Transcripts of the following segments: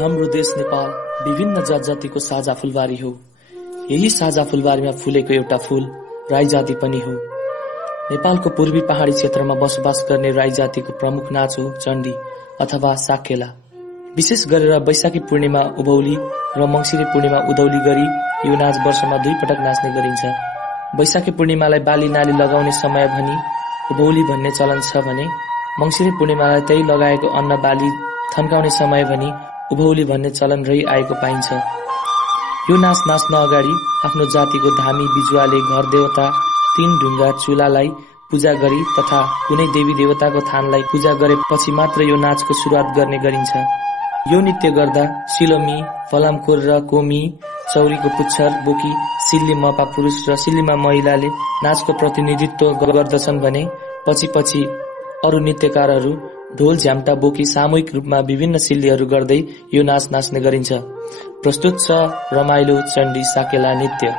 हाम्रो देश नेपाल विभिन्न जात जातिको साझा फुलबारी हो। यही साझा फुलबारीमा फुलेको एउटा फूल राई जाति पनि हो। नेपालको पूर्वी पहाडी क्षेत्रमा बसोबास गर्ने राई जातिको प्रमुख नाच हो चण्डी अथवा साकेला। विशेष गरेर वैशाखी पूर्णिमा उभौली र मंसिरे पूर्णिमा उधौली गरी यो नाच वर्षमा 2 पटक नाच्ने गरिन्छ। वैशाखी पूर्णिमालाई बाली नाली लगाउने समय भनी उभौली भन्ने चलन छ भने मंसिरे पूर्णिमालाई त्यही लगाएको अन्न बाली थन्काउने समय भनी उभौली भन्ने चलन रही आएको पाइन्छ। यो नाच नाच्न अगाडि आफ्नो जातिको धामी बिजुवाले घर देवता 3 ढुङ्गा चुलालाई पूजा गरी तथा कुनै देवी देवताको थानलाई पूजा गरेपछि मात्र यो नाचको सुरुवात गर्ने गरिन्छ। यो नृत्य गर्दा सिलोमी, फलामखोर र कोमी चौरीको पुच्छर बोकी सिल्ली मपा पुरुष र सिल्लीमा महिलाले नाचको प्रतिनिधित्व गर्दछन् भने पछि अरू नृत्यकारहरू ढोल झ्याम्टा बोकी सामूहिक रूपमा विभिन्न सिल्लीहरू गर्दै यो नाच नाच्ने गरिन्छ। प्रस्तुत छ रमाइलो चण्डी साकेला नृत्य।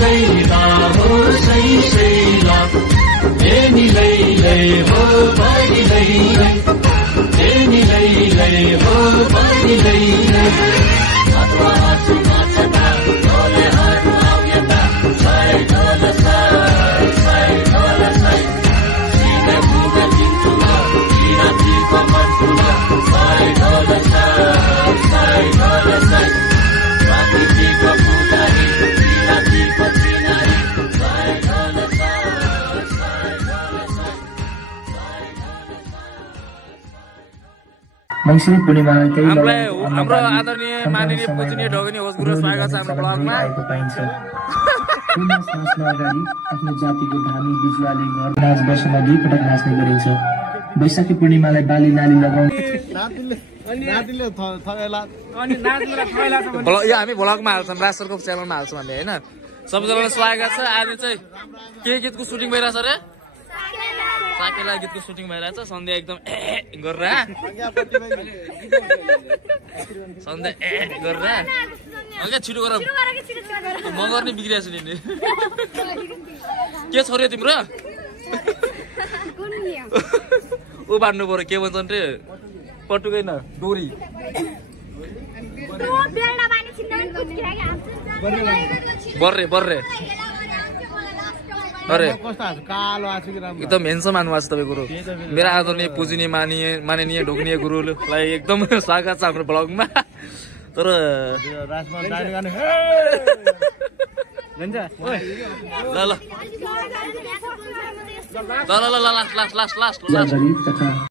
सैला हो सैला एनी लै हो बनी लै एनी लै हो बनी लै अथवा आँसु नाचता ढोलेहरू आउयता सय ढोल सय ढोल सय सिधै पुगा दिन्छु म किरातीको मन्टुमा सय ढोल सय प्राकृतिको पुजारी किरातीको चिनारी सय ढोल मङ्सिर पूर्णिमालाई त्यही हाम्रो आदरणीय माननीय पूजनीय ढोगनी होस गुरु स्वागत छ हाम्रो ब्लगमा पाइन्छ। नाच्न अगाडि आफ्नो जातिको धामी बिजुवाले घर नाच वर्षमा 2 पटक नाच्ने गरिन्छ। वैशाखी पूर्णिमालाई बाली नाली लगाउने हामी भ्लगमा हाल्छौँ, राष्ट्रको च्यानलमा हाल्छौँ हामी होइन। सबैजनालाई स्वागत छ। आज चाहिँ के गीतको सुटिङ भइरहेछ अरे? साकेला गीतको सुटिङ भइरहेछ। सन्ध्या एकदम गरेर सन्ध्या गरेर छिटो गर म गर्ने बिग्रिएको छु नि। के छोऱ्यो तिम्रो? ऊ बाँड्नु पर्यो। के भन्छन् रे? पटुकै न डोरी बर्रे बर्रे अरे एकदम हेन्सम आउनु भएको छ तपाईँको गुरु। मेरो आदरणीय पूजनीय माननीय ढोग्ने गुरुलाई एकदम स्वागत छ हाम्रो ब्लगमा। तर ल ल ल ल लास्ट